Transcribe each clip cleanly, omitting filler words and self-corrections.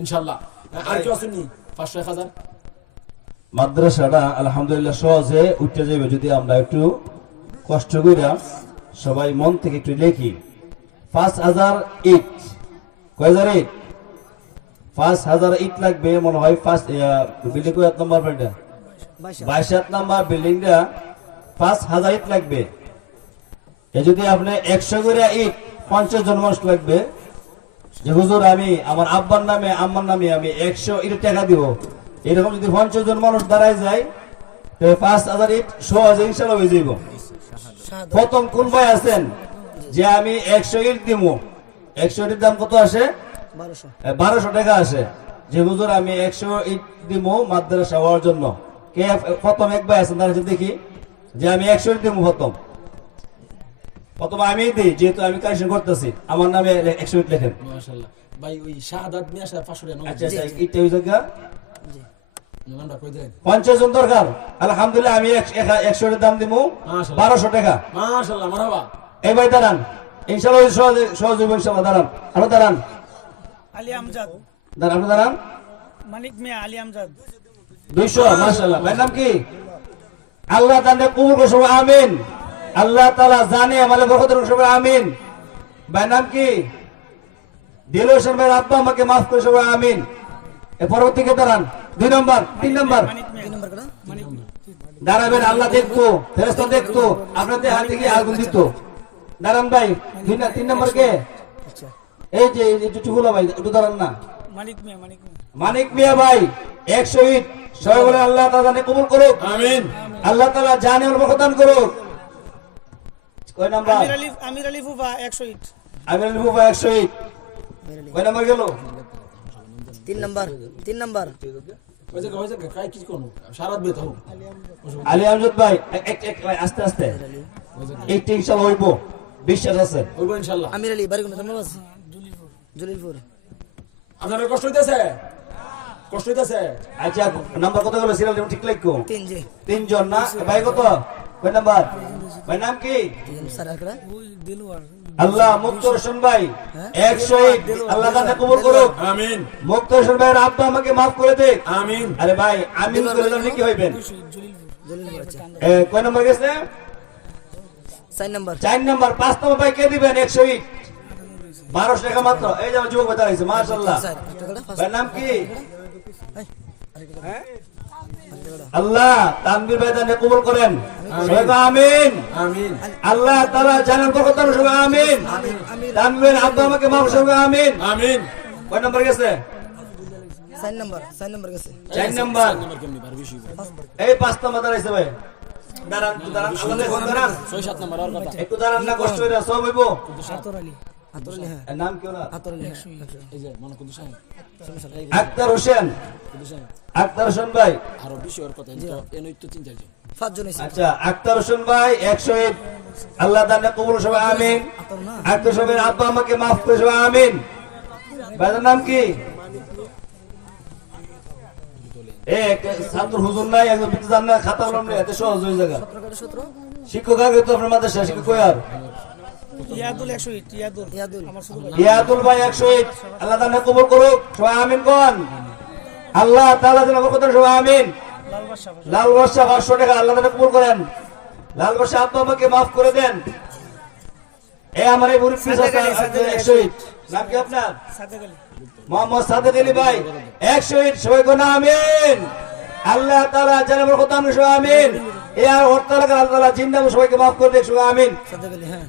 ইনশাআল্লাহ। আর কি আসেনি 500 1000 মাদ্রাসাটা আলহামদুলিল্লাহ সহজে উঠতে যাবে যদি আমরা একটু কষ্ট কইরা সবাই মন থেকে একটু লিখি। 5000 ইট, কয় হাজার ইট? 5000 ইট লাগবে মনে হয়। ফার্স্ট বিল্ডিং কত নাম্বার এটা? 22 নাম্বার বিল্ডিংটা 5000 ইট লাগবে। এ যদি আপনি 100 করে ইট 50 জন মানুষ লাগবে। যে হুজুর আমি আমার আব্বার নামে আম্মার নামে আমি 100 ইট টাকা দিব, এরকম যদি 50 জন মানুষ দাঁড়ায় যায় তাহলে 5000 ইট সহজে ইনশাআল্লাহ হয়ে যাইব। প্রথম কোন ভাই আছেন যে আমি 100 ইট দিব? 100 ইটের দাম কত আসে? 1200 টাকা আসে। যে হুজুর আমি 100 ইট দিব মাদ্রাসা হওয়ার জন্য, কে প্রথম এক ভাই আছেন দাঁড়াচ্ছেন দেখি যে আমি 100 ইট দিব। প্রথম আমি দিই, যেহেতু আমি কালেকশন করতেছি আমার নামে 100 ইট লেখেন। মাশাআল্লাহ ভাই ওই শাহাদাত নিয়ে আসা 500 টাকা। আচ্ছা আচ্ছা ইটটা ওই জায়গা নামটা কই দেন? 50 জন দরকার। আলহামদুলিল্লাহ আমি 100 এর দাম দিব 1200 টাকা। মাশাআল্লাহ মারহাবা। এই ভাই দাঁড়ান, ইনশাআল্লাহ সহজ হবে ইনশাআল্লাহ। দাঁড়ান, আরো দাঁড়ান, আলী আমজাদ, দাঁড়ান, আপনি দাঁড়ান। মানিক মিয়া, আলী আমজাদ 200। মাশাআল্লাহ। ভাই নাম কি? আল্লাহ তাআলা কবুল করে সবাই আমিন। আল্লাহ তাআলা জানে আমাদের বরকত করুন সবাই আমিন। ভাই নাম কি? দিল হোসেন ভাই, আব্বা আমাকে মাফ করে সবাই আমিন। এ পরবর্তী কে দাঁড়ান? 2 নম্বর 3 নম্বর দাঁড়াবেন। আল্লাহ দেখতো, ফেরেশতা দেখতো, আপনাদের হাতে গিয়ে আগুন দিত। দাঁড়ান ভাই। 3 নম্বর কে? এই যে চুগুলা ভাই একটু দাঁড়ান না। মানিক মিয়া, মানিক মিয়া, মানিক মিয়া ভাই 100 ইট সবাই বলে আল্লাহ তাআলা কবুল করুক আমিন। আল্লাহ তাআলা জানে ওর বরকত দান করুক। কয় নাম্বার? আমির আলী ফুফা 100 ইট, আমির আলী ফুফা 100 ইট। কয় নাম্বার গেল? 3 নাম্বার, 3 নাম্বার ওই জায়গা কাই কি কোন শারাত বেত হোক। আলী আমজাদ ভাই এক ভাই আস্তে আস্তে এইটা ইনশাআল্লাহ হইব, বিশ্বাস আছে। হইব ইনশাআল্লাহ। আমির আলী বাড়ি কোন নাম আছে? জলিলপুর। আপনাদের কষ্ট হইতাছে? কষ্ট হইতাছে? আচ্ছা নাম্বার কত গেল? সিরিয়াল ঠিক লাইকো 3 জি 3 জন না? ভাই কত? কয় নাম্বার? ভাই নাম কি? স্যার আকরা দিলওয়ার, আল্লাহ মুক্ত হোসেন ভাই 100 ইট আল্লাহ তাআলা কবুল করুক। আমিন। মুক্ত হোসেন ভাইয়ের আব্বা আমাকে মাফ করে দেখ। আমিন। আরে ভাই আমিন করলে কি হইবেন? জলিলপুর। আচ্ছা কয় নাম্বার গেছে? 4 নাম্বার, 4 নাম্বার। 5 নাম্বার ভাই কে দিবেন? 100 ইট 1200 টাকা মাত্র। এই যে যুবক ভাই দাঁড়াইছে, মাশাআল্লাহ। স্যার টাকাটা ভাই নাম কি? আল্লাহ তানভীর ভাই দানে কবুল করেন সবাই আমিন। আমিন। আল্লাহ তাআলা জানার বরকত দান সবাই আমিন। তানভীর আব্বা আমাকে মাফ সবাই আমিন। আমিন। কয় নাম্বার গেছে? 4 নাম্বার, 4 নাম্বার গেছে। 4 নাম্বার। নাম্বার কেমনি বার বেশি? এই 5 নাম্বার দাঁড়াইছে ভাই। দাঁড়ান দাঁড়ান, আল্লাহ দেখুন, দাঁড়ান 6-7 নাম্বার আর কথা। একটু দাঁড়ান না, কষ্ট হইরা সব হইব। আতর আলী, আতর আলী, হ্যাঁ এর নাম কি ওনার? আতর আলী, হ্যাঁ। এই যে মনে কুদুস সাহেব। আক্তার হোসেন। কুদুস সাহেব। আক্তার হোসেন ভাই। আরো বেশি ওর কথা তো এনই তো 3-4 জন। 5 জন হইছে। আচ্ছা আক্তার হোসেন ভাই 100 ইট আল্লাহ তাআলা কবুল সবাই আমিন। আতর না, আক্তার সাহেবের আব্বা আমাকে মাফ করে সবাই আমিন। ভাইয়ের নাম কি? ছাত্র হুজুর নাই, একজন বিদ্যুৎ জান না, খাতা কলম নেই, এত সহজ হয়ে জায়গা। 17 শিক্ষক আগে তো আপনার মাদ্রাসা শিক্ষক কই আর? ইয়াদুল 100 ইট, ইয়াদুল আমার ছোট ভাই, ইয়াদুল ভাই 100 ইট আল্লাহ তাআলা কবুল করুক সবাই আমিন কোন। আল্লাহ তাআলা যেন বরকত দেন সবাই আমিন। লাল বাদশা, লাল বর্ষা 500 টাকা আল্লাহ তাআলা কবুল করেন। লাল বর্ষা আব্বা আমাকে মাফ করে দেন। আমার এই মুরিদ পিস আছে 100 ইট। নাম কি আপনার? সাদেক আলী, মোহাম্মদ সাদেক আলী ভাই 100 ইট সবাই কোন আমিন। আল্লাহ তাআলা যেন বরকত দান সবাই আমিন। এই আর হরতাল আল্লাহ তাআলা জিন্দা সবাইকে মাফ করে দেন সবাই আমিন। সাদেক আলী, হ্যাঁ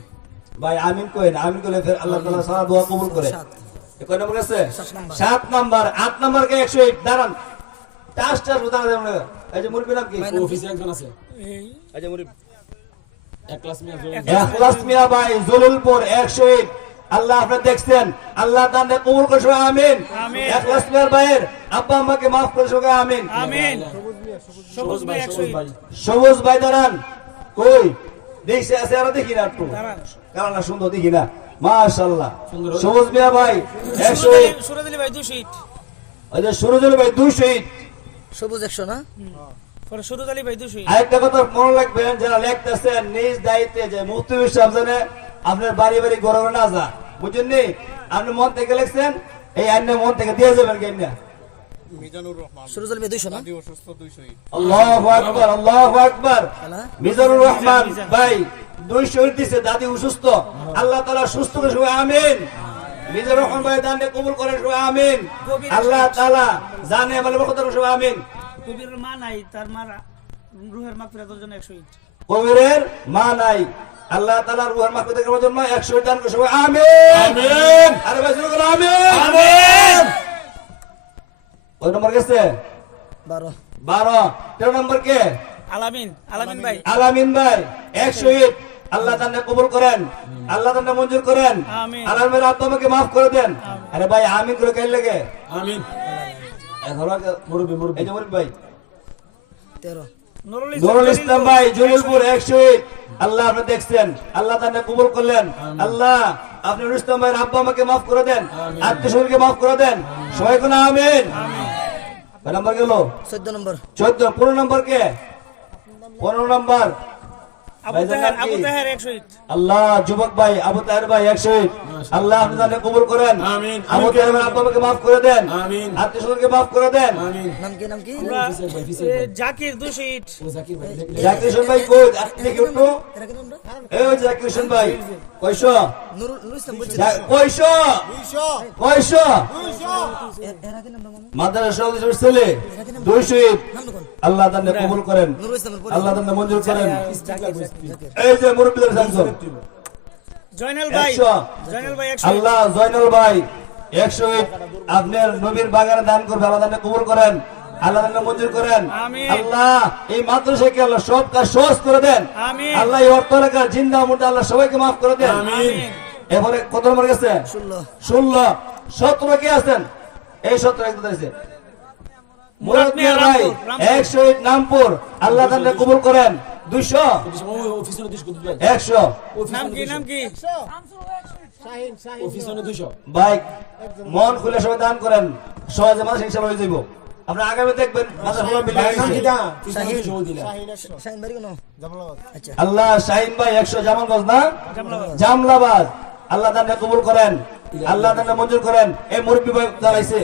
ভাই আমিন কইন, আমিন কইলে ফের আল্লাহ তাআলা সারা দোয়া কবুল করে। কয় নম্বর আছে? 7 নাম্বার। 8 নাম্বার কে 100 ইট। দাঁড়ান টাস্টার দাঁড়ান দেন। এই যে মুরব্বি নাম কি? অফিসে একজন আছে। এই এই যে মুরব্বি এক ক্লাস মিয়া একজন। ইখলাস মিয়া ভাই জলিলপুর 100 ইট আল্লাহ আপনি দেখছেন, আল্লাহ তাআলা কবুল করে সবাই আমিন। আমিন। ইখলাস মিয়া ভাইয়ের আব্বা আমাকে মাফ করে সবাই আমিন। আমিন। সবুজ ভাই 100 ইট, সবুজ ভাই দাঁড়ান। কই দেখছে আছে আর দেখি না একটু দাঁড়ান। কারণ না সুন্দর দেখি না, মাশাআল্লাহ। সবুজ মিয়া ভাই 100 ইট। সুরজ আলী ভাই 200 ইট, ওই যে সুরজুল ভাই 200 ইট। সবুজ 100 না, পরে সুরজ আলী ভাই 200 ইট, আরেকটা কথা মনে রাখবেন, যারা লেখতেছেন নিজ দায়িত্বে যে মুফতি সাহেব জানে আপনার বাড়ি বাড়ি গড়ে না যা, বুঝছেন নি? আপনি মন থেকে লিখছেন এই আইন মন থেকে দিয়ে যাবেন কেন না? সুরজল ভাই 200 না? আল্লাহু আকবার, আল্লাহু আকবার। হ্যালো? মিজানুর রহমান ভাই 200 দিছে, দাদি অসুস্থ, আল্লাহ তাআলা সুস্থ করে সবাই আমিন। মিজানুর রহমান ভাই দানে কবুল করেন সবাই আমিন। আল্লাহ তাআলা জানে আমাদের বরকত দান সবাই আমিন। কবির মা নাই, তার মার রুহের মাগফিরাতের জন্য 100 ইট। কবিরের মা নাই, আল্লাহ তাআলা রুহের মাগফিরাত করার জন্য 100 দান করে সবাই আমিন আমিন। আরে ভাই শুরু করো আমিন আমিন। ওই নম্বর গেছে 12 12। 13 নম্বর কে? আলামিন, আলামিন ভাই। আলামিন ভাই 100 ইট আল্লাহ তাআলা কবুল করেন, আল্লাহ তাআলা মঞ্জুর করেন। আমিন। আলামিন আব্বা আমাকে maaf করে দেন। আরে ভাই আমিন করে কেন লাগে? আমিন। এখন মুরব্বি এই যে মুরব্বি ভাই 13 নুরুল ইসলাম ভাই জলিলপুর 100 ইট আল্লাহ আপনি দেখছেন, আল্লাহ তাআলা কবুল করলেন। আল্লাহ আপনি নুরুল ইসলাম ভাইয়ের আব্বা আমাকে maaf করে দেন, আত্মীয়স্বজনকে maaf করে দেন। সবাই কোন আমিন। কয় নাম্বার গেল? 14 নম্বর 14। 15 নম্বর কে? 15 নম্বর আবু তাহের 100 ইট। আল্লাহ যুবক ভাই আবু তাহের ভাই 100 ইট আল্লাহ আপনি তাকে কবুল করেন। আমিন। আবু তাহের ভাই আব্বা আমাকে maaf করে দেন, আমিন। আত্মীয়স্বজনকে maaf করে দেন। আমিন। নাম কি আমরা ফিসের ভাই, ফিসের ভাই। জাকির 200 ইট। ও জাকির ভাই। জাকির হোসেন ভাই কই? আপনি কি উঠো? এরা কি নাম? এই ওই জাকির হোসেন ভাই কয়শো? নুরুল ইসলাম বলছে কয়শো? কয়শো? এরা কি নাম মামা? মাদ্রাসা সদস্যের ছেলে 200 ইট নাম কোন? আল্লাহ তাআলা কবুল করেন, নুরুল ইসলামের পরে আল্লাহ তাআলা মঞ্জুর করেন। জাকির। এই যে মুরব্বিদের সাংসদ জয়নাল ভাই, 100। জয়নাল ভাই 100 ইট। আল্লাহ জয়নুল ভাই 100 ইট আপনার নবীর বাগানে দান করবে, আল্লাহ তাআলা কবুল করেন, আল্লাহ তাআলা মঞ্জুর করেন। আমিন। আল্লাহ এই মাদ্রাসাকে আল্লাহ সব কাজ সহজ করে দেন। আমিন। আল্লাহ এই অর্থ রাখা জিন্দা মুর্দা আল্লাহ সবাইকে maaf করে দেন। আমিন। এবারে কত নম্বর গেছে? 16 16। 17 কে আছেন? এই 17 একদম আছে মুরাদ মিয়া ভাই রামপুর। 100 ইট নামপুর আল্লাহ তাআলা কবুল করেন। 200 অফিসনে 200 ভাই। 100 নাম কি, নাম কি? অফিসনে 200। ভাই মন খুলে সবাই দান করেন, সহজে মানুষ ইনশাআল্লাহ হয়ে যাবো। আপনারা আগামী দেখবেন মাদ্রাসা বিল্ডিং ফিসনে 200 দিলা। শাহিন বাড়ি কোন? আচ্ছা আল্লাহ শাহিন ভাই 100 জামালগঞ্জ না জামলাবাদ। জামলাবাদ আল্লাহ তাআলা কবুল করেন, আল্লাহ তাআলা মঞ্জুর করেন। এই মুরব্বি ভাই দাঁড়াইছে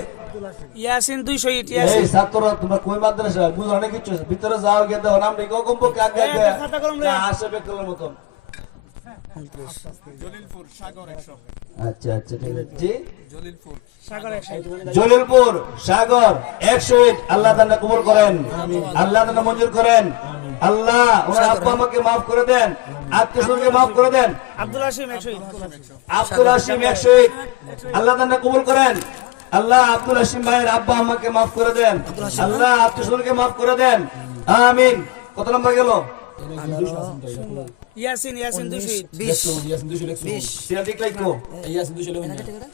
ইয়াসিন 200 ইট। এই ইয়াসিন ছাত্ররা তোমরা কই মাদ্রাসা বুঝো অনেক কিছু আছে। ভিতরে যাও গিয়ে দেখো নাম রেখো কমপক্ষে আগে আগে খাতা কলম রে। না আসে বেকলের মতন। আচ্ছা আচ্ছা ঠিক আছে জি সাগর 100 ইট। জলিলপুর সাগর 100 ইট আল্লাহ তাআলা কবুল করেন, আল্লাহ তাআলা মঞ্জুর করেন। আল্লাহ ওনার আব্বা আমাকে maaf করে দেন, আত্মীয়স্বজনকে maaf করে দেন। আব্দুল হাশিম 100 ইট। আব্দুল হাশিম 100 ইট আল্লাহ তাআলা কবুল করেন। আল্লাহ আব্দুল হাশিম ভাইয়ের আব্বা আমাকে maaf করে দেন, আল্লাহ আত্মীয়স্বজনকে maaf করে দেন। আমিন। কত নম্বর গেল? ইয়াসিন 200 ইট। 20 ইয়াসিন 200 লেখছো। সিরা ঠিক লাইকো ইয়াসিন 200 লেখো না।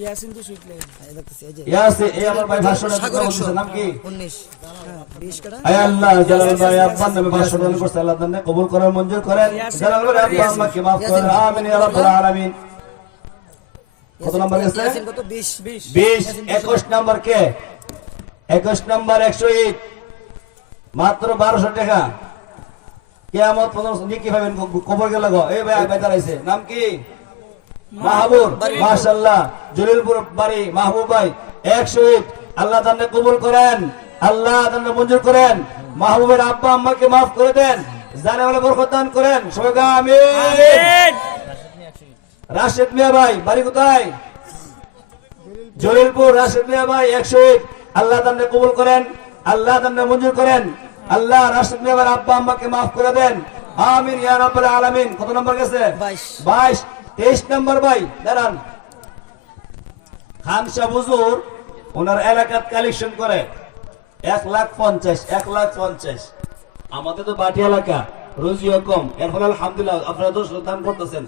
ইয়াসিন 200 ইট লাগে। এই দেখতেছি এই যে ইয়াসে এই আমার ভাই ভাষণটা সাগর বলছে 100 নাম কি? 19 হ্যাঁ 20 কাটা আয় আল্লাহ জালাল ভাই আব্বার নামে ভাষণ করছে, আল্লাহ তাআলা কবুল করেন মঞ্জুর করেন। জালাল ভাই আব্বা আমাকে maaf করেন। আমিন ইয়া রাব্বাল আলামিন। কত নম্বর গেছে? ইয়াসিন কত 20 20। 21 নম্বর কে? 21 নম্বর 100 ইট মাত্র 1200 টাকা। কিয়ামত পর্যন্ত নেকি পাবেন। কবর গেল গো। এই ভাই ভাই দাঁড়াইছে নাম কি? মাহবুব। মাশাআল্লাহ জলিলপুর বাড়ি মাহবুব ভাই 100 ইট আল্লাহ তাআলা কবুল করেন, আল্লাহ তাআলা মঞ্জুর করেন। মাহবুবের আব্বা আম্মাকে maaf করে দেন, জানে বলে বরকত দান করেন। সবাই আমিন। আমিন। রাশেদ মিয়া ভাই বাড়ি কোথায়? জলিলপুর। রাশেদ মিয়া ভাই 100 ইট আল্লাহ তাআলা কবুল করেন, আল্লাহ তাআলা মঞ্জুর করেন। আল্লাহ রাশেদ মিয়া ভাই আব্বা আম্মাকে maaf করে দেন। আমিন ইয়া রাব্বাল আলামিন। কত নম্বর গেছে? 22। 23 নম্বর ভাই দাঁড়ান। খান শাহ হুজুর ওনার এলাকাত কালেকশন করে 1,50,000 1,50,000। আমাদের তো বাটি এলাকা রুজিও কম, এর ফলে আলহামদুলিল্লাহ আপনারা তো দান করতেছেন।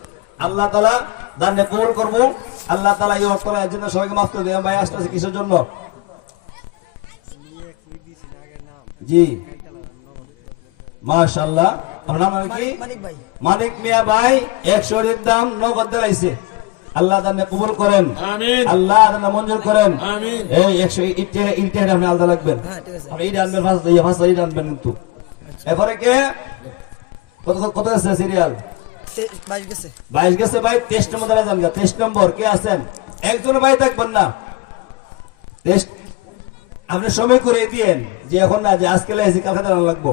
আল্লাহ তাআলা দানে কবুল করবো। আল্লাহ তাআলা এই অর্থের জন্য সবাইকে maaf করে দেন। ভাই আসতেছে কিসের জন্য? জি মাশাআল্লাহ। আপনার নাম কি? মানিক ভাই মানিক মিয়া ভাই 100 এর দাম নগদ দিলাইছে। আল্লাহ তাআলা কবুল করেন, আমিন। আল্লাহ তাআলা মঞ্জুর করেন। আমিন। এই 100 ইটের আপনি আলাদা লাগবেন। হ্যাঁ ঠিক আছে আপনি ইট আনবেন ফার্স্ট ইট আনবেন কিন্তু। এরপরে কে? কত কত আছে সিরিয়াল? 22 গেছে 22 গেছে ভাই। 23 নম্বর দাঁড়া যান। 23 নম্বর কে আছেন? একজন ভাই থাকবেন না, টেস্ট আপনি সময় করে দিয়েন যে এখন না যে আজকে লাইছি কালকে দাঁড়ানো লাগবো।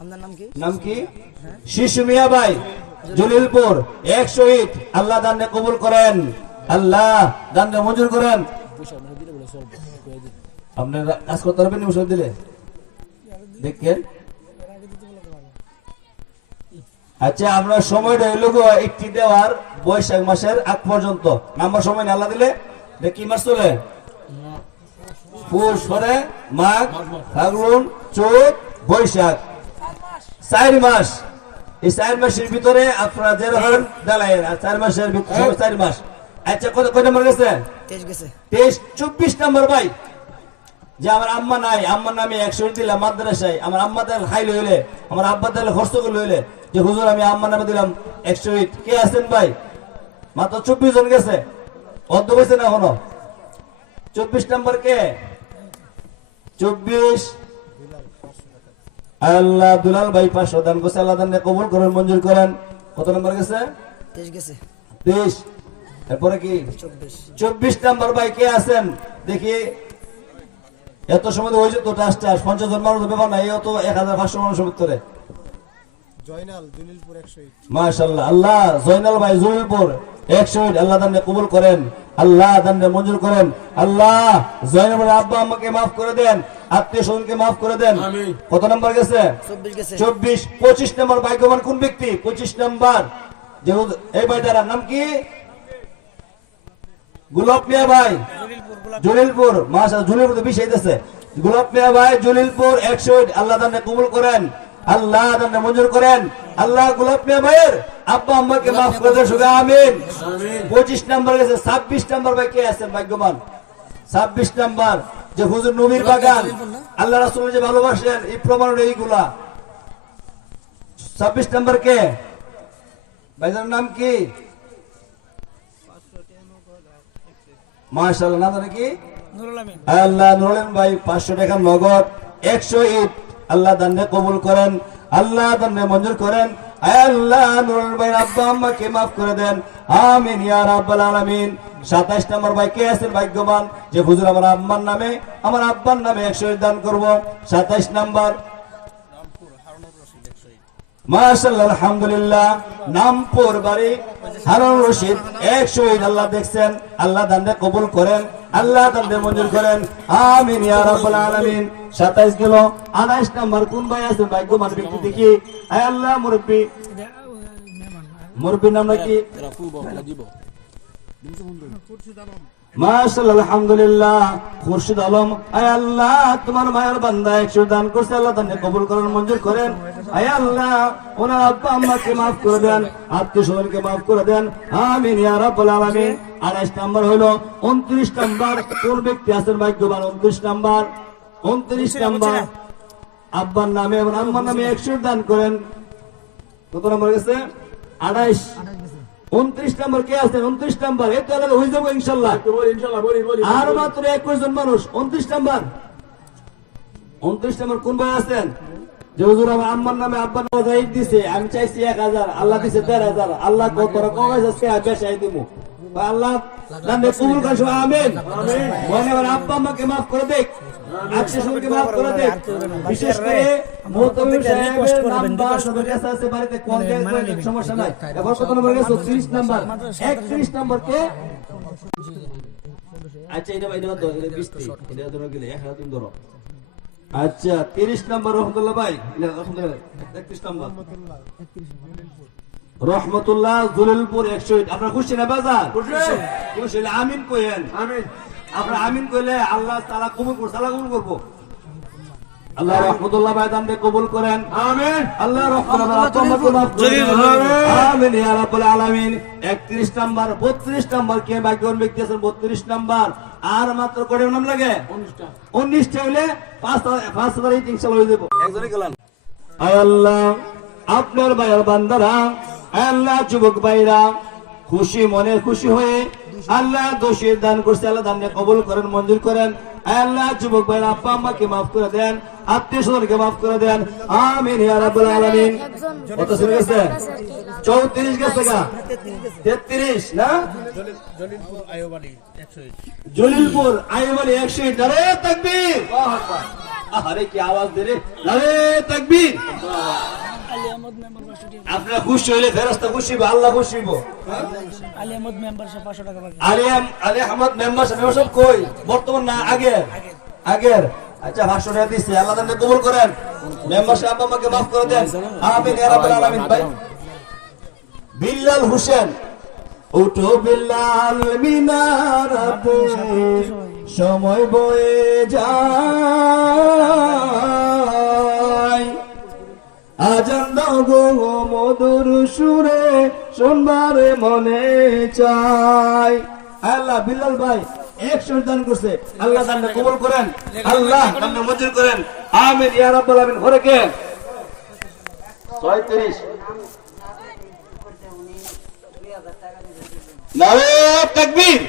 আপনার নাম কি? নাম কি? শিশু মিয়া ভাই, জলিলপুর 100 ইট। আল্লাহ দানে কবুল করেন, আল্লাহ দানে মঞ্জুর করেন। আপনার কাজ করতে পারবেন নিমিশ দিলে দেখেন। আচ্ছা, আমরা সময়টা হইল একটি দেওয়ার বৈশাখ মাসের আগ পর্যন্ত। নাম্বার সময় আল্লাহ দিলে কি মাস চলে? পুষ, পরে মাঘ, ফাল্গুন, চৈত, বৈশাখ, 4 মাস। এই 4 মাসের ভিতরে আপনারা যেরকম দাঁড়ায় 4 মাসের ভিতরে 4 মাস। আচ্ছা, কয় নম্বর গেছে? 23 গেছে। 23, 24 নম্বর ভাই, যে আমার আম্মা নাই, আম্মার নামে 100 দিলাম মাদ্রাসায়। আমার আম্মা তাহলে খাইল হইলে, আমার আব্বা তাহলে খরচ করলে হইলে, যে হুজুর আমি আম্মার নামে দিলাম 100 কে আছেন ভাই? মাত্র 24 জন গেছে। অর্ধ হয়েছে না এখনো? 24 নম্বর কে? 24 আল্লাহ দুলাল ভাই 500 দান করছে। আল্লাহ দান কবুল করেন, মঞ্জুর করেন। কত নম্বর গেছে? 23 গেছে। 23। এরপরে কি? 24 নম্বর ভাই কে আছেন দেখি? এত সময় হয়েছে তো টাস্ট 50 জন মানুষ ব্যাপার নাই, এত 1500 মানুষের ভিতরে। জয়নাল জলিলপুর 100 মাশাআল্লাহ, আল্লাহ জয়নাল ভাই জলিলপুর 100। আল্লাহ দানে কবুল করেন, আল্লাহ দানে মঞ্জুর করেন। আল্লাহ জয়নাল ভাই আব্বা আম্মাকে মাফ করে দেন, আত্মীয় স্বজনকে মাফ করে দেন। কত নম্বর গেছে? 24 গেছে। 24। 25 নম্বর ভাগ্যবান কোন ব্যক্তি? 25 নম্বর যে এই ভাইটার নাম কি? গোলাপ মিয়া ভাই, জলিলপুর। মাশাআল্লাহ, জলিলপুর তো বেশি হইতেছে। গোলাপ মিয়া ভাই জলিলপুর 100। আল্লাহ দানে কবুল করেন, আল্লাহ দানে মঞ্জুর করেন। আল্লাহ গোলাপ মিয়া ভাইয়ের আব্বা আম্মাকে মাফ করে দেন, সুগা আমিন। 25 নম্বর গেছে। 26 নম্বর ভাই কে আছেন ভাগ্যবান? 26 নম্বর যে হুজুর নবীর বাগান, আল্লাহ রাসূল যে ভালোবাসেন, এই প্রমাণ এইগুলা। 26 নম্বর কে? ভাইজার নাম কি? মাশাআল্লাহ, নাম জানে কি? নুরুল আমিন। আল্লাহ নুরুল ভাই 500 টাকা নগদ 100 ইট। আল্লাহ দানে কবুল করেন, আল্লাহ দানে মঞ্জুর করেন। আল্লাহ নুরুল ভাই আব্বা আম্মাকে মাফ করে দেন, আমিন ইয়া রাব্বাল আলামিন। 27 নম্বর ভাই কে আছেন ভাগ্যবান যে হুজুর আমার আম্মার নামে আমার আব্বার নামে 100 দান করব? 27 নম্বর মাশাআল্লাহ, আলহামদুলিল্লাহ। নামপুর বাড়ি হারুন রশিদ 100। আল্লাহ দেখছেন, আল্লাহ দানে কবুল করেন, আল্লাহ দানে মঞ্জুর করেন, আমিন ইয়া রাব্বাল আলামিন। 27 গেল। 28 নম্বর কোন ভাই আছে ভাগ্যবান ব্যক্তি দেখি? আয় আল্লাহ মুরব্বি, মুরব্বির নাম কি? মাশাআল্লাহ, আলহামদুলিল্লাহ। খুরশিদ আলম, আয় আল্লাহ তোমার মায়ের বান্দা 100 দান করছে, আল্লাহ দানে কবুল করেন, মঞ্জুর করেন। আয় আল্লাহ ওনার আব্বা আম্মাকে মাফ করে দেন, আত্মীয় স্বজনকে মাফ করে দেন, আমিন ইয়া রাব্বাল আলামিন। 28 নম্বর হলো। 29 নম্বর কোন ব্যক্তি আছেন ভাগ্যবান? 29 নম্বর 29 নম্বর আব্বার নামে এবং আম্মার নামে 100 দান করেন। কত নম্বর গেছে? 28। 29 নম্বর কে আছেন? 29 নম্বর এই তো আল্লাহ হয়ে যাবো ইনশাআল্লাহ। আর মাত্র 21 জন মানুষ। 29 নম্বর 29 নম্বর কোন ভাই আছেন যে হুজুর আমার আম্মার নামে আব্বার নামে জাহিদ দিছে, আমি চাইছি 1000, আল্লাহ দিছে 13000। আল্লাহ কত কমাইছে আজকে বেশাই দিমু। আল্লাহ দানে কবুল করেন, আমিন। মনে আমার আব্বা আম্মাকে মাফ করে দেখ, আত্মীয় স্বজনকে মাফ করে দেখ। বিশেষ করে মুহতামিম সাহেবের নাম্বার সবার কাছে আছে, বাড়িতে কল দিয়ে সমস্যা নাই। এবার কত নম্বর গেছে? 30 নম্বর। 31 নম্বর কে? আচ্ছা এটা ভাই দাও তো, এটা 20 এটা ধরো গেলে 1000 তুমি ধরো। আচ্ছা 30 নম্বর রহমতুল্লাহ ভাই, 31 নম্বর রহমতুল্লাহ জলিলপুর 100। আপনারা খুশি না বাজার? খুশি। আমিন কইেন, আমিন। আপনারা আমিন কইলে আল্লাহ তাআলা কবুল করবে, আল্লাহ কবুল করব। আল্লাহ রহমতুল্লাহ ভাই দানকে কবুল করেন, আমিন। আল্লাহ রহমতুল্লাহ তোমাকে মাফ করেন, আমিন ইয়া রাব্বাল আলামিন। 31 নম্বর 32 নম্বর কে ভাগ্যবান ব্যক্তি আছেন? 32 নম্বর। আর মাত্র কয়টা নাম লাগে? 19টা হইলে 5000 ইনশাআল্লাহ হয়ে যাবে। একজনই গেলাম। আয় আল্লাহ আপনার ভাইয়ের বান্দারা, আয় আল্লাহ যুবক ভাইরা খুশি মনে খুশি হয়ে আল্লাহ দোষের দান করছে, আল্লাহ দানকে কবুল করেন, মঞ্জুর করেন। আল্লাহ যুবক ভাইয়ের আব্বা আম্মাকে মাফ করে দেন, আত্মীয় স্বজনকে মাফ করে দেন, আমিন ইয়া রাব্বুল আলামিন। কত শুনে গেছে? 34 গেছে গা, 33 না? জলিলপুর আয়োবাড়ি 101 জলিলপুর আইওয়ালি 101। নারে তাকবীর, আল্লাহু আকবার। আরে কি আওয়াজ দে রে, নারে তাকবীর। আলী আহমদ মেম্বার 500 টাকা, আপনারা খুশি হইলে ফেরেশতা খুশি হবে, আল্লাহ খুশি হইব। আলী আহমদ মেম্বারশিপ 500 টাকা বাকি। আলী আহমদ মেম্বারশিপ কই? বর্তমান না আগের? আগের। আচ্ছা 500 টাকা দিচ্ছে, আল্লাহ তাআলা কবুল করেন, মেম্বারশিপ আব্বা আমাকে মাফ করে দেন, আমিন ইয়া রাব্বুল আলামিন। ভাই বিল্লাল হোসেন, উঠো বিল্লাল মিনারাতে, সময় বয়ে যায়, আজান দাও গো মধুর সুরে, শোনবার মনে চাই। আল্লাহ বিল্লাল ভাই 100 দান করছে, আল্লাহ দানটা কবুল করেন, আল্লাহ দানটা মঞ্জুর করেন, আমিন ইয়া রাব্বুল আলামিন। ঘরে কে? 36। নারে তাকবীর।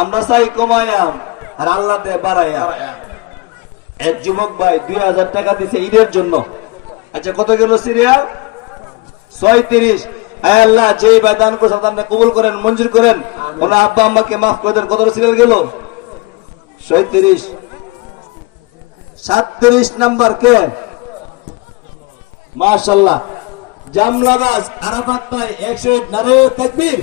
আমরা চাই কমায়াম আর আল্লাহ দে বাড়াইয়া। এক যুবক ভাই 2000 টাকা দিছে ঈদের জন্য। আচ্ছা কত গেল সিরিয়াল? 36। আয় আল্লাহ যেই ভাই দান করছে দানটা কবুল করেন, মঞ্জুর করেন, ওনার আব্বা আম্মাকে মাফ করে দেন। কত সিরিয়াল গেল? 37। 37 নাম্বার কে? মাশাআল্লাহ জামলাবাজ আরাফাত ভাই 101। নারে তাকবীর।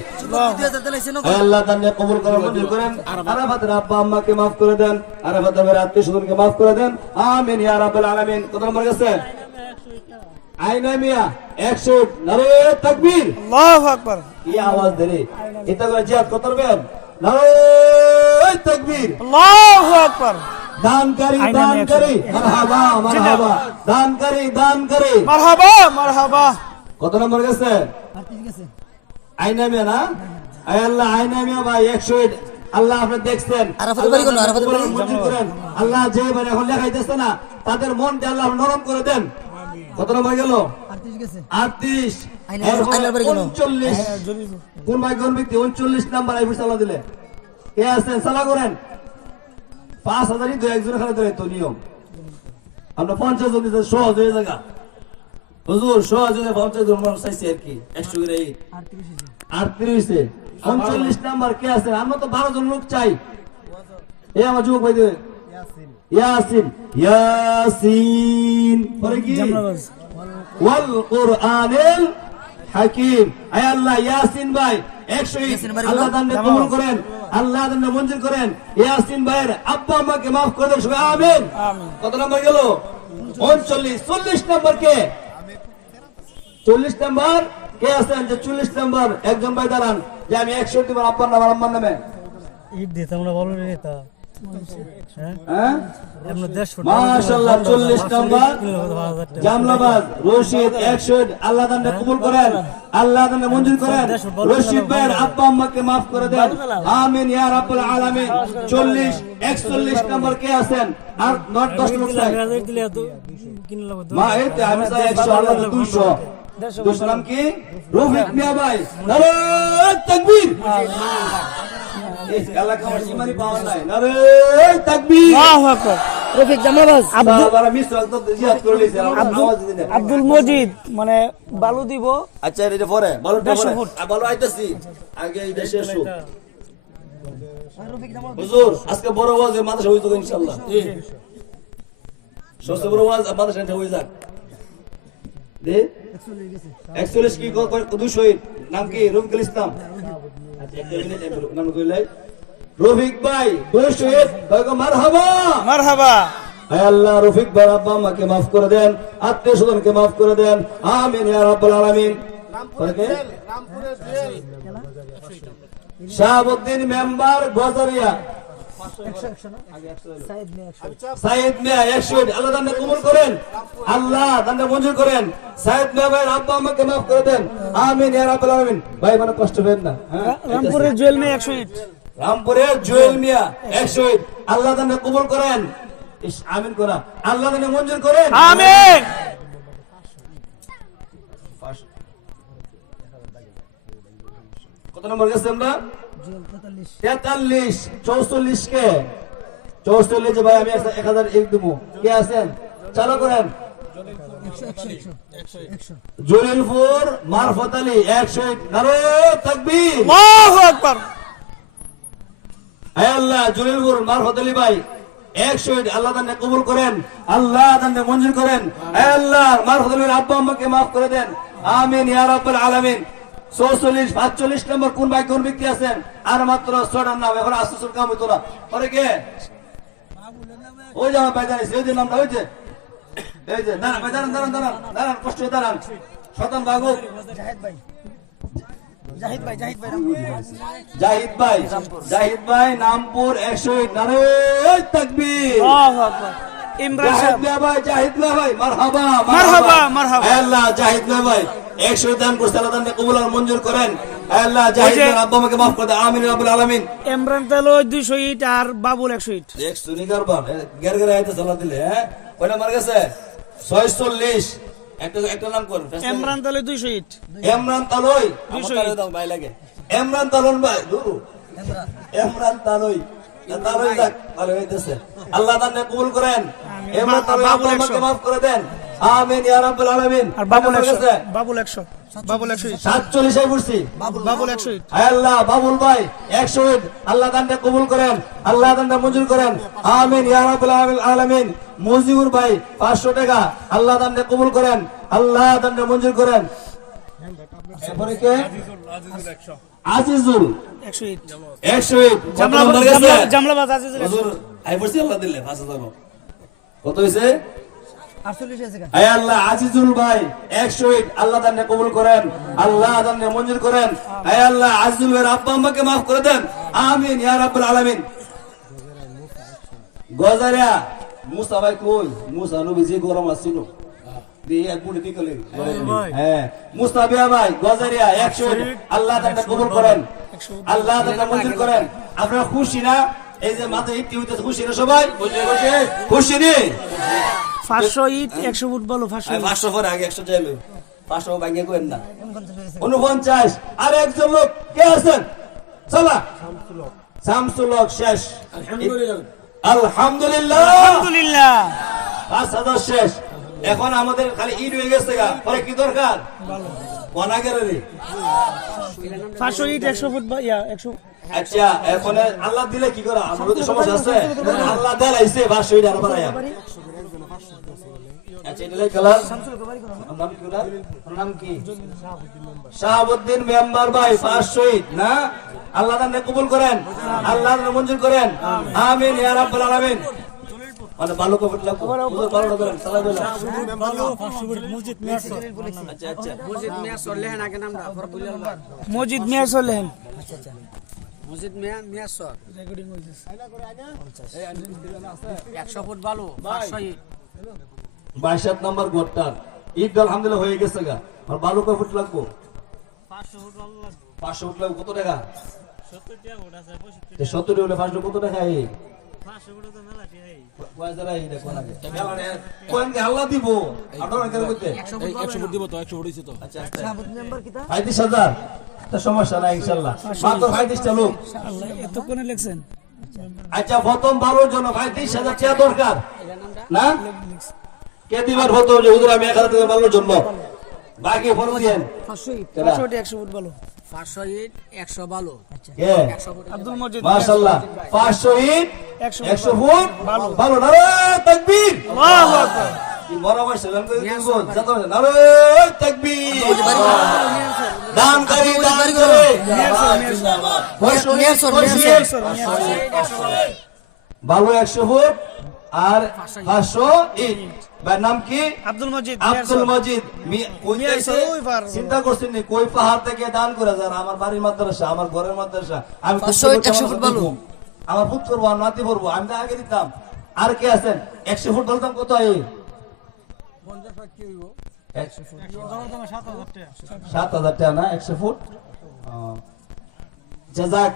আল্লাহ দানটা কবুল করেন, মঞ্জুর করেন, আরাফাতের আব্বা আম্মাকে মাফ করে দেন, আরাফাতের আত্মীয় স্বজনকে মাফ করে দেন, আমিন ইয়া রাব্বুল আলামিন। কত নম্বর গেছে? আইনা মিয়া 101। নারে তাকবীর, আল্লাহু আকবার। কি আওয়াজ দেরে, এটা করে জিহাদ করতেন। নারে তাকবীর, আল্লাহু আকবার। দানকারী দানকারী, মারহাবা মারহাবা, দানকারী দানকারী, মারহাবা মারহাবা। কত নম্বর গেছে? আইনা মিয়া না? আয় আল্লাহ আইনা মিয়া ভাই 101। আল্লাহ আপনি দেখছেন, আরাফাতের বাড়ি কোন? আরাফাতের বাড়ি? মঞ্জুর করেন, আল্লাহ যে মানে এখন লেখাইতেছে না তাদের মনকে আল্লাহ নরম করে দেন। কত নম্বর গেল? 38। আইনার বাড়ি কোন? 39। কোন ভাই কোন ব্যক্তি 39 নাম্বার আইবি সালা দিলে? কে আছেন? সালা করেন। 5000ই তো একজন খালি ধরে তো নিয়ম। আমরা 50 জন দিতে সহজ হয়ে জায়গা। হুজুর সহজ হয়ে 50 জন মানুষ চাইছে আর কি 100 করে 38 এ 39 নাম্বার কে আছে? আমরা তো 12 জন লোক চাই। এই আমার যুবক ভাই দেবে ইয়াসিন, ইয়াসিন পরে কি? ওয়াল কুরআনিল হাকিম। আয় আল্লাহ ইয়াসিন ভাই 101। আল্লাহ দানকে কবুল করেন, আল্লাহ দানকে মঞ্জুর করেন, ইয়াসিন ভাইয়ের আব্বা আম্মাকে maaf করে দেন সবাই আমিন। কত নাম্বার গেল? 39। 40 নাম্বার কে? 40 নাম্বার কে আছেন? যে 40 নাম্বার একজন ভাই দাঁড়ান, যে আমি 100 দিব আব্বার নাম আর আম্মার নামে। ঈদ দিতে আমরা বলো নেতা হ্যাঁ এমন 150 মাশাআল্লাহ 40 নাম্বার জামলাবাজ রশিদ 100। আল্লাহ দানটা কবুল করেন, আল্লাহ দানটা মঞ্জুর করেন, রশিদ ভাইয়ের আব্বা আম্মাকে maaf করে দেন, আমিন ইয়া রাব্বুল আলামিন। 40 41 নাম্বার কে আছেন? আর 9-10 লোক চাই। দিলে এত কিনে লাগবে মা এইতে আমি চাই 100, আল্লাহ 200। 200 নাম কি? রফিক মিয়া ভাই। নারে তাকবীর। এই এলাকা আমার ইমানি পাওয়া নাই। নারে তাকবীর। আল্লাহু আকবার। রফিক জামলাবাজ। বাবা মিস রাখতো জিহাদ করে লইছে আওয়াজ দিন। আব্দুল মজিদ মানে বালু দিব। আচ্ছা এটা পরে বালুটা 150 পরে ফুট। বালু আইতাছি আগে এই দেশে এসো। হুজুর আজকে বড় ওয়াজ মাদ্রাসা হইতো ইনশাআল্লাহ। সবচেয়ে বড় ওয়াজ মাদ্রাসা হয়ে যাক। দে 41 কি 200 নাম কি? রফিকুল ইসলাম। আচ্ছা একটা মিনিট নাম কইলাই রফিক ভাই 200 কয়গো মারহাবা মারহাবা। হে আল্লাহ রফিক ভাই আব্বা আমাকে maaf করে দেন, আত্মীয় স্বজনকে maaf করে দেন, আমিন ইয়া রাব্বুল আলামিন। রামপুরের জেল শাহাবুদ্দিন মেম্বার গজারিয়া সাইদ মিয়া 100। আল্লাহ দানটা কবুল করেন, আল্লাহ দানটা মঞ্জুর করেন, সাইদ মিয়া ভাই আব্বা আমাকে maaf করে দেন, আমিন ইয়া রাব্বুল আলামিন। ভাই মানে কষ্ট পেন না। হ্যাঁ রামপুরের জুয়েল মে 100 রামপুরের জুয়েল মিয়া 100। আল্লাহ দানটা কবুল করেন, আমিন করা, আল্লাহ দানটা মঞ্জুর করেন, আমিন। কত নম্বর গেছে আমরা 43 44 কে 44 যে ভাই আমি 1001 দেবো কে আছেন চালু করেন জলিলপুর মারফত আলী 101 নারে তাকবীর আল্লাহু আকবার হে আল্লাহ জলিলপুর মারফত আলী ভাই 101 আল্লাহ তাআলা কবুল করেন আল্লাহ তাআলা মঞ্জুর করেন হে আল্লাহ মারফত আলীর আব্বা আম্মাকে maaf করে দেন আমিন ইয়া রাব্বাল আলামিন 44 45 নম্বর কোন ভাই কোন ব্যক্তি আছেন আর মাত্র 6টার নাম এখন আসুসুর কাম হইতো না পরে কে ওই জামা ভাই জানিস ওই যে নামটা হইছে এই যে দাঁড়ান ভাই দাঁড়ান কষ্ট হয়ে দাঁড়ান শতান বাগু জাহিদ ভাই নামপুর 101 নারে তাকবীর আল্লাহু আকবার ইমরান সাহেব জাহিদ ভাই মারহাবা মারহাবা মারহাবা আল্লাহ জাহিদ ভাই 100 দান করতে আল্লাহ তাআলা কবুল আর মঞ্জুর করেন আল্লাহ জাহিদ ভাই আব্বা আমাকে maaf করে দেন আমিন রাব্বুল আলামিন ইমরান তালো 200 ইট আর বাবুল 100 ইট এক সুনি করবান গের আইতে সালাত দিলে হ্যাঁ কয়টা মার গেছে 46 একটা নাম কর ইমরান তালো 200 ইট ইমরান তালই 200 দাও ভাই লাগে ইমরান তালন ভাই দুরু ইমরান তালই তালই যাক ভালো হইতেছে আল্লাহ তাআলা কবুল করেন ইমরান তালই আব্বা আমাকে maaf করে দেন আমিন ইয়া রাব্বুল আলামিন আর বাবুল 100 বাবুল 100 বাবুল 100 ইট 47 এ পড়ছি বাবুল 100 ইট আল্লাহ বাবুল ভাই 100 ইট আল্লাহ তাআলা কবুল করেন আল্লাহ তাআলা মঞ্জুর করেন আমিন ইয়া রাব্বুল আলামিন মুজিবুর ভাই 500 টাকা আল্লাহ তাআলা কবুল করেন আল্লাহ তাআলা মঞ্জুর করেন এরপরে কে আজিজুল 100 ইট 100 ইট জামলাবাদ আজিজুল হুজুর আই পড়ছি আল্লাহ দিলে 5000 কত হইছে 48 আছে হে আল্লাহ আজিজুল ভাই 100 ইট আল্লাহ তাআলা কবুল করেন আল্লাহ তাআলা মঞ্জুর করেন হে আল্লাহ আজিজুল ভাইয়ের আব্বা আম্মাকে maaf করে দেন আমিন ইয়া রাব্বুল আলামিন গজারিয়া মুসা ভাই কই মুসা নবী যে গরম আছিল দিয়ে এক বুড়ি দিকলে হ্যাঁ মুস্তাফিয়া ভাই গজারিয়া 100 ইট আল্লাহ তাআলা কবুল করেন আল্লাহ তাআলা মঞ্জুর করেন আপনারা খুশি না এই যে মাথা ইট হইতেছে খুশি না সবাই খুশি নি 500 ইট 100 ফুট বলো 500 500 পরে আগে 100 চাইলো 500 ভাঙিয়ে করেন না 49 আর একজন লোক কে আছেন চলা শামসুল হক শেষ আলহামদুলিল্লাহ আলহামদুলিল্লাহ 5000 শেষ এখন আমাদের খালি ইট হয়ে গেছে গা পরে কি দরকার কোনাগেরে 500 ইট 100 ফুট বা ইয়া 100 আচ্ছা এখন আল্লাহ দিলে কি করা আমাদের তো সমস্যা আছে আল্লাহ দেলাইছে 500 ইট আর বাড়ায়া আচ্ছা এটা কালার নাম কি ওটা নাম কি শাহাবুদ্দিন মেম্বার ভাই 500 ইট না আল্লাহ তাআলা কবুল করেন আল্লাহ তাআলা মঞ্জুর করেন আমিন ইয়া রাব্বুল আলামিন মানে ভালো কবুল লাগবে বুঝো ভালো করেন সালাম আলাইকুম ভালো 500 ফুট মসজিদ মিয়ার আচ্ছা আচ্ছা মসজিদ মিয়া সরলেহেন আগে নামটা পরে বুঝলাম মসজিদ মিয়া চলেন মসজিদ মিয়া সর রেকর্ডিং হইছে 100 ফুট বালু 500 ইট 22 নম্বর গোটটার ঈদ আলহামদুলিল্লাহ হয়ে গেছে গা আর ভালো কয় ফুট লাগবে 500 ফুট ভালো লাগবে 500 ফুট লাগবে কত টাকা 70 টাকা ফুট আছে 70 হলে 500 কত টাকা এই 500 ফুট তো মেলা টাকা এই কয় জায়গা এই দেখো না কোন কে আল্লাহ দিব আপনারা কেন করতে 100 ফুট দিব তো 100 ফুট হইছে তো আচ্ছা আচ্ছা শাহাবুদ্দিন মেম্বার কিতা 35000 তা সমস্যা নাই ইনশাআল্লাহ মাত্র 350টা লোক আল্লাহ এত কোনে লেখছেন আচ্ছা প্রথম 12 জন 35000 টাকা দরকার না কে দিবার হতো যে হুজুর আমি 1000 টাকা বানানোর জন্য বাকি ফোন দিয়েন 500 ইট 100 ফুট বলো 500 ইট 100 বালু কে 100 ফুট আব্দুল মজিদ মাশাআল্লাহ 500 ইট 100 100 ফুট ভালো না তাকবীর আল্লাহু আকবার কি বরাবর সালাম করে দিব যত নারে তাকবীর দানকারী দান করে ভালো 100 ফুট আর 500 ইট ভাই নাম কি আব্দুল মজিদ আব্দুল মজিদ চিন্তা করছেন নি কই পাহাড় থেকে দান করে যান আমার বাড়ির মাদ্রাসা আমার ঘরের মাদ্রাসা আমি 500 ইট 100 ফুট ভালো আমার ফুট করবো আর নাতি পড়বো আমি তো আগে দিতাম আর কে আছেন 100 ফুট বলতাম কত এই 7,000 টাকা না 100 ফুট জাযাক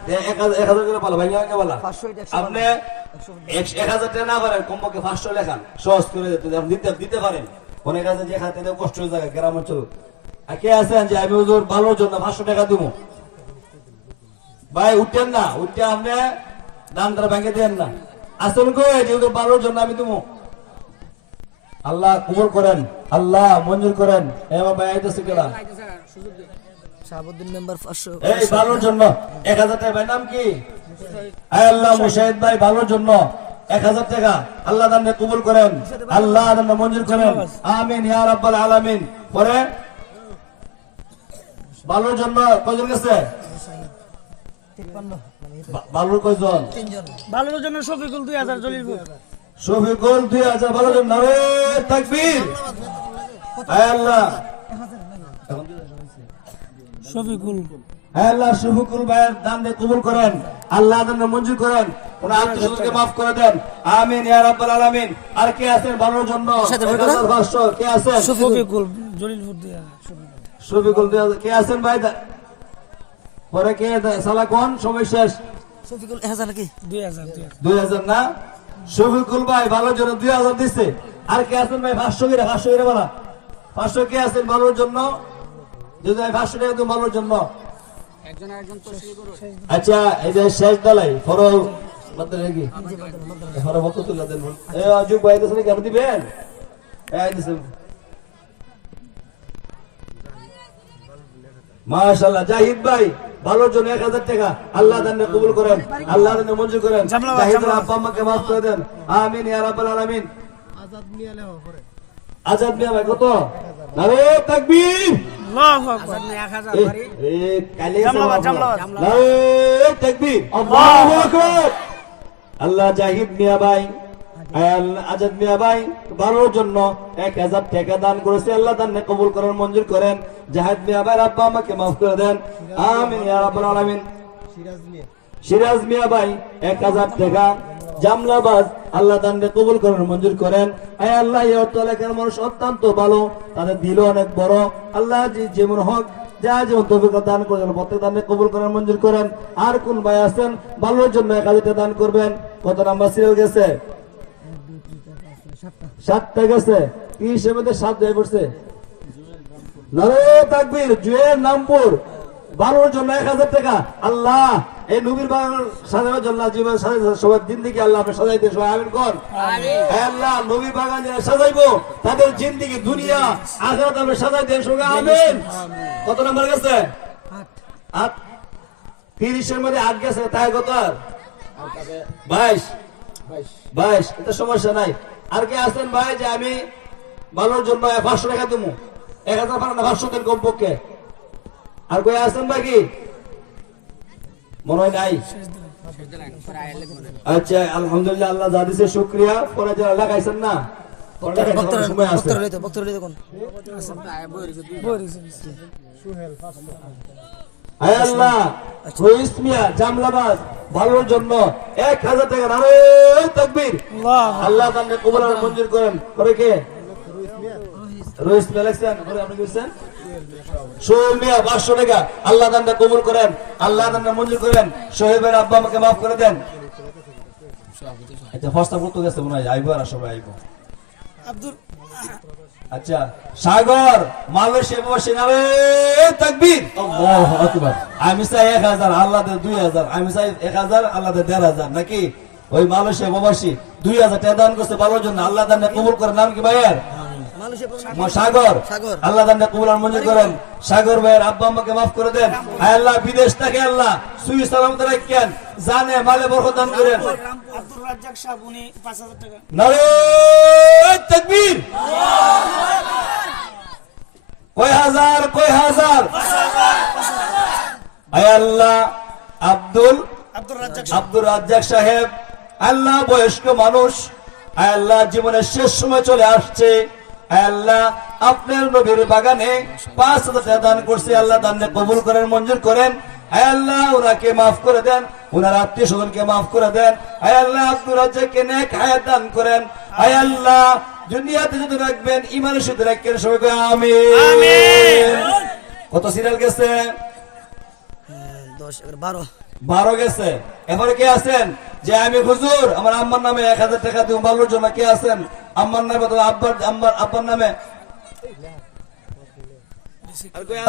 1000 করে বলো ভাই কে বলা 500 ইট 100 আপনি 1000 টাকা না পারেন কমপক্ষে 500 লেখান সহজ করে দিতে পারেন অনেক আছে যে খাতে কষ্ট হয়ে যায় গ্রাম অঞ্চল আর কে আছেন যে আমি হুজুর ভালোর জন্য 500 টাকা দিব ভাই উঠেন না, উঠে আপনি দানটা ভেঙে দেন না। আসুন গো, যেহেতু ভালোর জন্য আমি তুমি আল্লাহ কবুল করেন, আল্লাহ মঞ্জুর করেন। আমার ভাই আইতেছে গেলা শাহাবুদ্দিন মেম্বার 500 এই ভালোর জন্য 1000 টাকা। ভাই নাম কি? আয় আল্লাহ মুশাহিদ ভাই ভালোর জন্য 1000 টাকা আল্লাহ দান কবুল করেন, আল্লাহ দান মঞ্জুর করেন, আমিন ইয়া রাব্বাল আলামিন। পরে ভালোর জন্য কয়জন গেছে? 53 ভালোর কয়জন? 3 জন। ভালোর জন্য শফিকুল 2000 জলিলপুর। শফিকুল 2000 ভালোর জন্য। নারে তাকবীর। আয় আল্লাহ শফিকুল আয় আল্লাহ শফিকুল ভাইয়ের দান কবুল করেন, আল্লাহ দান মঞ্জুর করেন, ওনার আত্মীয়স্বজনকে মাফ করে দেন, আমিন ইয়া রাব্বাল আলামিন। আর কে আছেন ভালোর জন্য? 1500 কে আছেন? শফিকুল জলিলপুর দিয়া শফিকুল 2000 কে আছেন ভাই? পরে কে? সালা কোন সময় শেষ? শফিকুল 1000 নাকি 2000 2000 না? শফিকুল ভাই ভালোর জন্য 2000 দিচ্ছে। আর কে আছেন ভাই? 500 করে, 500 করে বলা। 500 কে আছেন ভালোর জন্য? যদি 500 টাকা তুমি ভালোর জন্য। একজন আরেকজন তসবিহ করো। আচ্ছা, এই যে শেষ দালাই ফরল মধ্যে রেগি ফরল মত তুলে দেন। এ আজু ভাই দেশে কেমন দিবেন? এই দিছেন মাশাআল্লাহ। জাহিদ ভাই ভালোর জন্য 1000 টাকা আল্লাহ দান কবুল করেন, আল্লাহ দান মঞ্জুর করেন। জাহিদের আব্বা আম্মাকে মাফ করে দেন, আমিন ইয়া রাব্বাল আলামিন। আজাদ মিয়া ভাই কত? নারে তাকবীর। আল্লাহু আকবার। 1000 বাড়ি। এ কালে জামলাবাদ। নারে তাকবীর, আল্লাহু আকবার। আল্লাহ জাহিদ মিয়া ভাই, আজাদ মিয়া ভাই ভালোর জন্য 1000 টাকা দান করেছে, আল্লাহ দান কবুল করেন, মঞ্জুর করেন। জাহিদ মিয়া ভাই আব্বা আমাকে মাফ করে দেন, আমিন ইয়া রাব্বাল আলামিন। সিরাজ মিয়া ভাই 1000 টাকা জামলাবাদ, আল্লাহ দান কবুল করেন, মঞ্জুর করেন। আয় আল্লাহ এই অর্থ এলাকার মানুষ অত্যন্ত ভালো, তাদের দিল অনেক বড়। আল্লাহ যেমন হক যা যেমন তৌফিক দান করেন, প্রত্যেক দান কবুল করেন, মঞ্জুর করেন। আর কোন ভাই আছেন ভালোর জন্য 1000 টাকা দান করবেন? কত নাম্বার সিরিয়াল গেছে? 7টা গেছে। কি হিসেবে 7 হয়ে পড়ছে? নারে তাকবীর। জুয়ের নামপুর ভালোর জন্য 1000 টাকা। আল্লাহ এই নবীর বাগান সাজানোর জন্য জীবন সবার জিন্দিগি আল্লাহ আপনি সাজাইতে সবাই আমিন কর। আল্লাহ নবীর বাগান যারা সাজাইবো তাদের জিন্দিগি দুনিয়া আখিরাত আপনি সাজাই দেন সবাই আমিন। কত নাম্বার গেছে? 8। 30 এর মধ্যে 8 গেছে, তাই কত? 22। এটা সমস্যা নাই। আর কে আছেন ভাই যে আমি ভালোর জন্য 500 টাকা দেবো? 1500 দেন কমপক্ষে। আর কই আছেন ভাই? কি মনে হয় নাই? আচ্ছা আলহামদুলিল্লাহ, আল্লাহ যা দিছে শুকরিয়া। পরে যারা লাগাইছেন না সময় আছে। বক্তব্য লইতো কোন আয় আল্লাহ রইস মিয়া জামলাবাদ ভালোর জন্য 1000 টাকা। নারে তাকবীর। আল্লাহ দান কবুল আর মঞ্জুর করেন। পরে কে? রইস মিয়া লাগছেন। পরে আপনি কইছেন সোহেল মিয়া 500 টাকা আল্লাহ দান কবুল করেন, আল্লাহ দান মঞ্জুর করেন। সোহেবের আব্বা আমাকে মাফ করে দেন। আচ্ছা ফস্তা কত গেছে মনে হয়? আইবো আর সবাই আইবো। আব্দুল আচ্ছা সাগর মালয়েশিয়া প্রবাসী। নারে তাকবীর, আল্লাহু আকবার। আমি চাই 1000 আল্লাহ দে 2000, আমি চাই 1000 আল্লাহ দে 1500 নাকি? ওই মালয়েশিয়া প্রবাসী 2000 টাকা দান করছে ভালোর জন্য, আল্লাহ দান কবুল করে। নাম কি ভাইয়ের? সাগর। আল্লাহ দান কবুল আর মঞ্জুর করেন। সাগর ভাইয়ের আব্বা আম্মাকে মাফ করে দেন। আয় আল্লাহ বিদেশ থেকে আল্লাহ সুই সালামত রাখেন, জানে মালে বরকত দান করেন। আব্দুর রাজ্জাক সাহেব উনি 5000 টাকা। নারে তাকবীর। কয় হাজার? আয় আল্লাহ আব্দুর রাজ্জাক সাহেব, আল্লাহ বয়স্ক মানুষ, আয় আল্লাহ জীবনের শেষ সময় চলে আসছে। আয় আল্লাহ আপনার নবীর বাগানে 5000 টাকা দান করছে, আল্লাহ দান কবুল করেন, মঞ্জুর করেন। আয় আল্লাহ ওনাকে মাফ করে দেন, ওনার আত্মীয় স্বজনকে মাফ করে দেন। আয় আল্লাহ আব্দুর রাজ্জাককে নেক হায়াত দান করেন। আয় আল্লাহ দুনিয়াতে যদি রাখবেন ইমানের সাথে রাখবেন সবাইকে আমিন। কত সিরিয়াল গেছে? 10 12 12 গেছে। এবারে কে আছেন যে আমি হুজুর আমার আম্মার নামে 1000 টাকা দিব ভালোর জন্য? কে আছেন? আম্মার নামে অথবা আব্বার নামে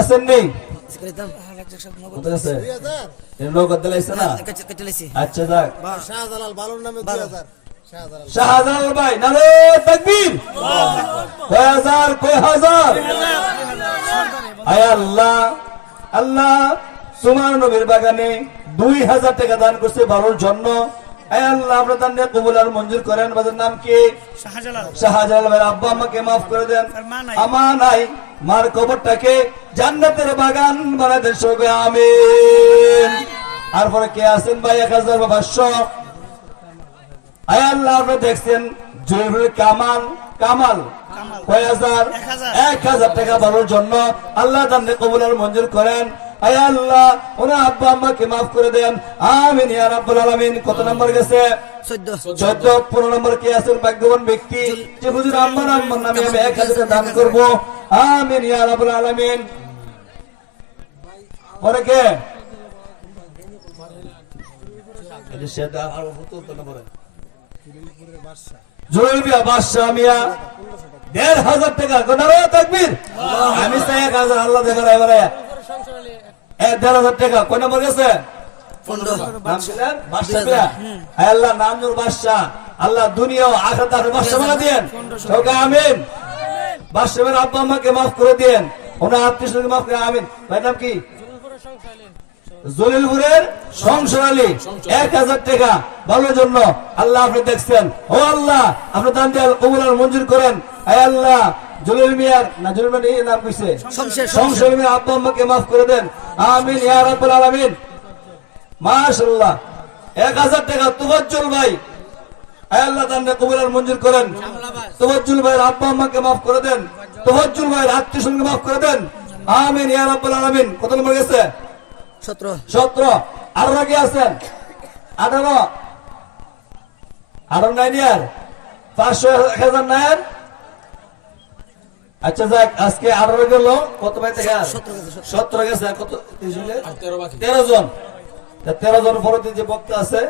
আছেন নেই সিকারিতাম কোথায় আছে এর নগদ দিলাইছে না কেটে লাইছি আচ্ছা যাক শাহজালাল বালুর নামে 2000 শাহজালাল শাহজালাল ভাই নারে তাকবীর কয় হাজার কয় হাজার আয় আল্লাহ আল্লাহ তোমার নবীর বাগানে 2000 টাকা দান করছে বালুর জন্য আয় আল্লাহ আপনার দান কবুল আর মঞ্জুর করেন বাজার নাম কি শাহজালাল শাহজালাল ভাই আব্বা আমাকে মাফ করে দেন মা নাই। আমা নাই মার কবরটাকে জান্নাতের বাগান বানায় দেন সবে আমিন আর পরে কে আছেন ভাই 1500 আয় আল্লাহ আপনি দেখছেন জয়বুল কামাল কামাল কয় হাজার 1000 টাকা বাড়ানোর জন্য আল্লাহ দান কবুল আর মঞ্জুর করেন আয় আল্লাহ ওনা আব্বা আম্মাকে মাফ করে দেন আমিন ইয়া রাব্বুল আলামিন কত নম্বর গেছে 14 15 নম্বর কে আছেন ভাগ্যবান ব্যক্তি যে হুজুর আম্মার নামে আমি 1000 টাকা দান করব আমিন ইয়া রাব্বুল আলামিন পরে কে এটা সেটা আর হতো না পরে জুলবিয়া বাদশাহ মিয়া 1500 টাকা কোনারে তাকবীর আমি চাই 1000 আল্লাহ দেবেন এবারে 1500 টাকা কোন নম্বর গেছে 15 নাম দিলেন বাদশাহ মিয়া হে আল্লাহ নামুর বাদশাহ আল্লাহ দুনিয়া ও আখিরাতের বাদশাহ বানা দেন সবাই আমিন বাদশাহের আব্বা আম্মাকে maaf করে দেন ওনা আত্মীয়কে maaf করে আমিন ভাই নাম কি জলিলপুরের সংসার আলী 1000 টাকা ভালোর জন্য আল্লাহ আপনি দেখছেন ও আল্লাহ আপনি দান দিয়ে কবুল আর মঞ্জুর করেন আয় আল্লাহ জলিল মিয়ার না জলিল মিয়ার নাম কইছে সংসার মিয়া আব্বা আম্মাকে maaf করে দেন আমিন ইয়া রাব্বুল আলামিন মাশাআল্লাহ 1000 টাকা তুবাজ্জুল ভাই আয় আল্লাহ দান দিয়ে কবুল আর মঞ্জুর করেন তুবাজ্জুল ভাইয়ের আব্বা আম্মাকে maaf করে দেন তুবাজ্জুল ভাইয়ের আত্মীয়কে maaf করে দেন আমিন ইয়া রাব্বুল আলামিন কত নম্বর গেছে 17 আর আগে আছেন 18 নাই নিয়ার 500 1000 নায়ার আচ্ছা যাক আজকে 18 গেল কত ভাই থেকে 17 গেছে কত 13 জন 13 জন পরবর্তী যে বক্তা আছে